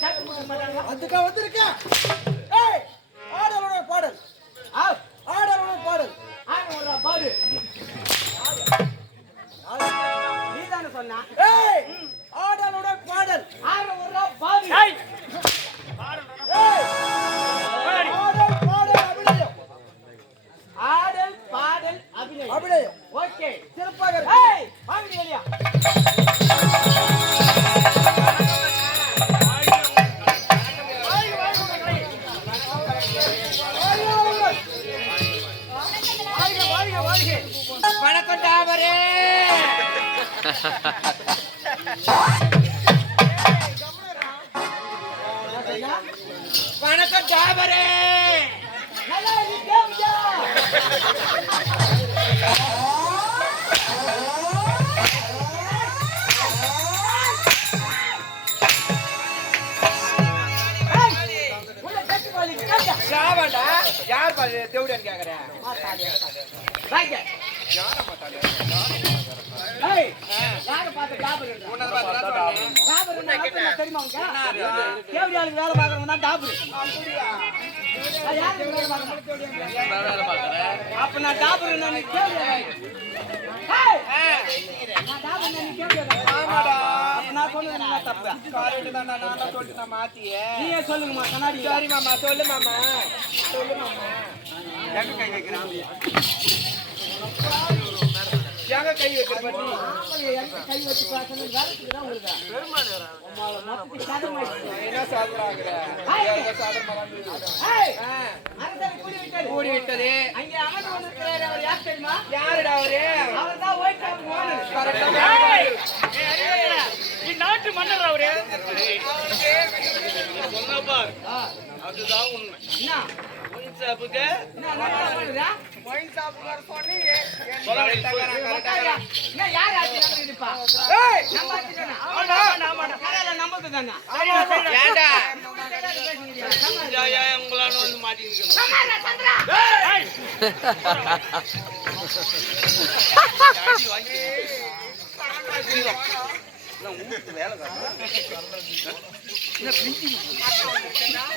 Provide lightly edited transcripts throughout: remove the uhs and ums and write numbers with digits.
அதுக்கா வந்திருக்கேன். ஏய் ஆடலோட பாடல். ஆடலோட பாடல். ஆடலோட பாடு. நீதானே சொன்னா? ஏய் ஆடலோட பாடல். ஆடலோட பாடு. ஏய் ஆடல் பாடல் அபிநயம். ஆடல் பாடல் அபிநயம். அபிநயம். ஓகே. சிறப்பாக இருக்கு. ஏய் வாங்க வெளியா. வணக்கம் டாபரே. வணக்கம் டாபரே. நல்லா இருக்கேம்டா. சாவண்டா யார் பாரு தேவடியான்னு கேக்குறேன். வாங்க. ஏய் யாரை பார்த்து டாபர் உன்னை பார்த்தா சொன்னேன். டாபர் என்ன தெரியுமா உங்களுக்கு? தேவடியாளுக்கு வேலை பார்க்கறவங்க தான் டாபர். யாருக்கு வேலை பார்க்கறேன்? அப்ப நான் டாபர் நான் தேவடியாள். நான் டாபர் நான் தேவடியாள். ஆமாடா. அப்ப நான் சொன்னது என்ன தப்பு? கரெக்ட் தான். நான் சொல்லிட்டு நான் மாத்தியே. நீயே சொல்லுங்கம்மா கண்ணாடி. சரி மாமா சொல்லு மாமா. சொல்லு மாமா. எங்க கை வைக்கிறான்? எங்க கை வைக்கிற பத்தி? கை வச்சு பார்க்கணும் வேலைக்கு தான் உங்களுக்கு. என்ன சாதறாங்க? எங்க சாதறமா வந்து கூடி விட்டது. அங்க அமர்ந்து வந்திருக்கிறாரு. அவர் யார் தெரியுமா? யாருடா அவரு? அவர் தான் ஒயிட் ஷாப் ஓனர். நாட்டு மன்னர் அவரு. அதுதான் உண்மை. என்ன சாப்புக்கு என்ன பண்ணுறா? ஒயின் சாப்பிடுற சொன்னி என்ன யார் ஆச்சு நம்மளுக்குப்பா? ஏய் நம்ம ஆச்சு தானே? ஆமாடா. ஆமாடா. கரையில நம்மது தானே? ஏண்டா உங்களால வந்து மாட்டிருக்கணும். சந்திரா சந்திரா.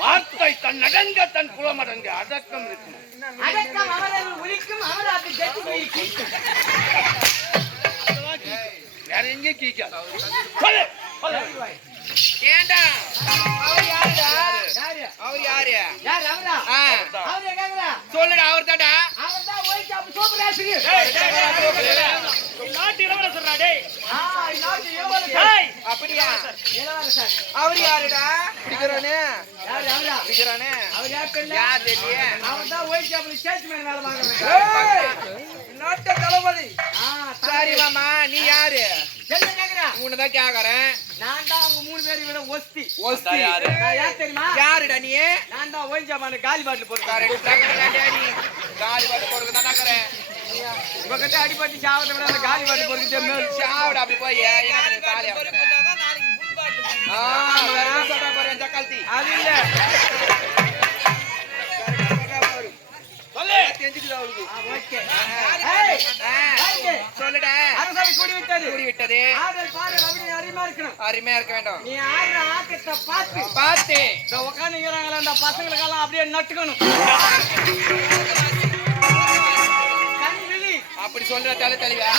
வார்த்தை தன் அடங்க தன் குலமடங்க அடக்கம் இருக்கும். அடக்கம் அவரது உரிக்கும் அவராது கட்டி வைக்கும். வேற எங்க கீக்காது. ஏண்டா அவர் யாருடா? யாரு? அவர் யாரு? யார் அவரா? அவர் எங்கங்கடா? சொல்லுடா அவர் தான்டா. அவர் தான் ஒயிட் ஷாப் சூப்பராசி. நாட்டு இளவரசர்டா டேய். நாட்டு இளவரசர். அப்படியா? இளவரசர். அவர் யாருடா? பிடிக்கறானே. யார் அவரா? பிடிக்கறானே. அவர் யார் தெரியல? யார் தெரியல? அவர் தான் ஒயிட் ஷாப்ல சேல்ஸ்மேன் வேலை பார்க்கறாங்க. நாட்டு தளபதி. சரி மாமா நீ யாரு? என்ன கேக்குறா? உன்னதான் கேக்குறேன். நான் தான் அவங்க மூணு பேரை விட ஒஸ்தி. ஒஸ்தி யாரு? நான் யார் தெரியுமா? யாருடா நீ? நான் தான் ஒயிட் ஷாப்பான காலி பாட்டில் போட்டுக்காரன். நீ காலி பாட்டு போறது தான் நக்கறேன். உங்ககிட்ட அடிபட்டு சாவத்தை விட அந்த காலி பாட்டில் போட்டுக்கிட்டே மேல் சாவுடா அப்படி போய் என்ன காலி சொல்ற பாரு இந்த கல்தி. அது இல்ல. சொல்லு. தெரிஞ்சுக்குது அவளுக்கு. ஓகே. ஏய் சொல்லுடா. அரசாணி கூடி விட்டது. கூடி விட்டது. ஆடல் பாடல் அப்படின்னு அருமையா இருக்கணும். அருமையா இருக்க வேண்டும். நீ ஆடுற ஆட்டத்தை பார்த்து பார்த்து இந்த உட்காந்துக்கிறாங்களா அந்த பசங்களுக்கெல்லாம் அப்படியே நட்டுக்கணும். கண் விழி. அப்படி சொல்ற தலை தெளிவா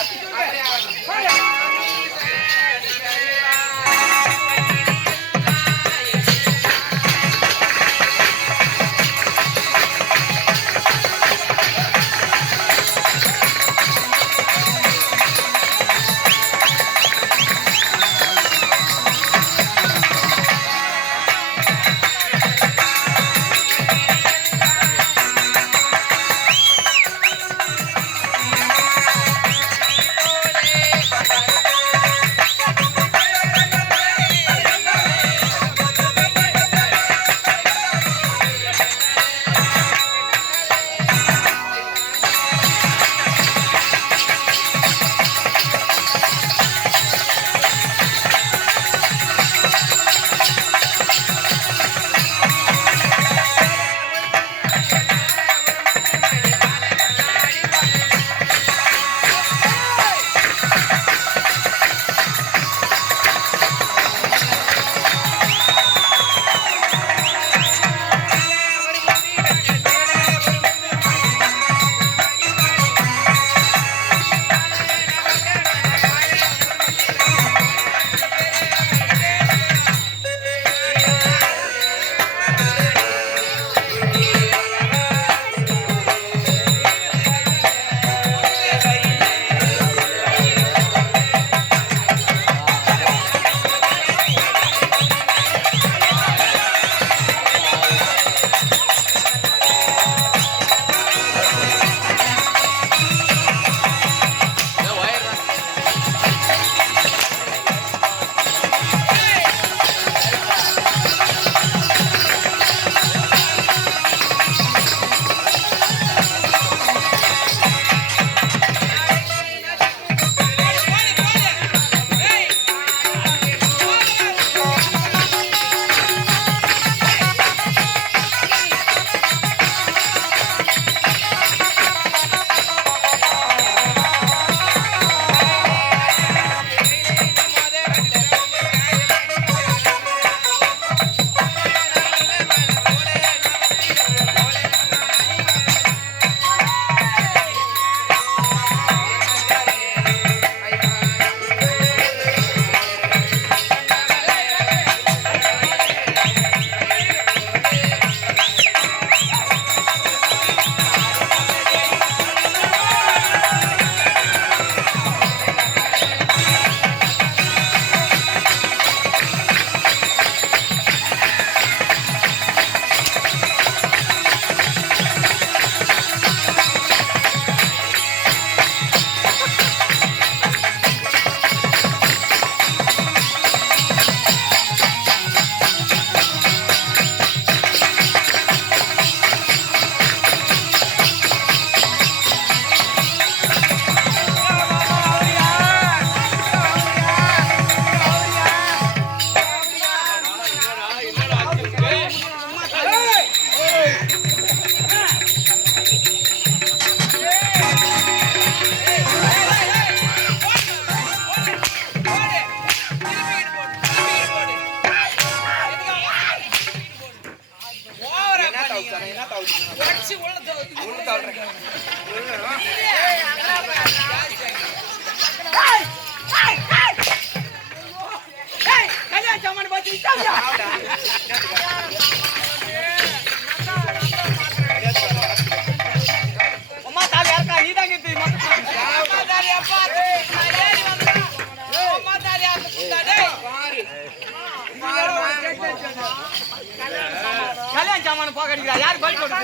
கல்யாண சாமான போக அடிக்கிறா யாரு பல்ப் போட்டு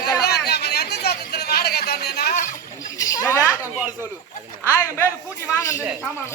ஆயிரம் பேர் கூட்டி வாங்க சாமான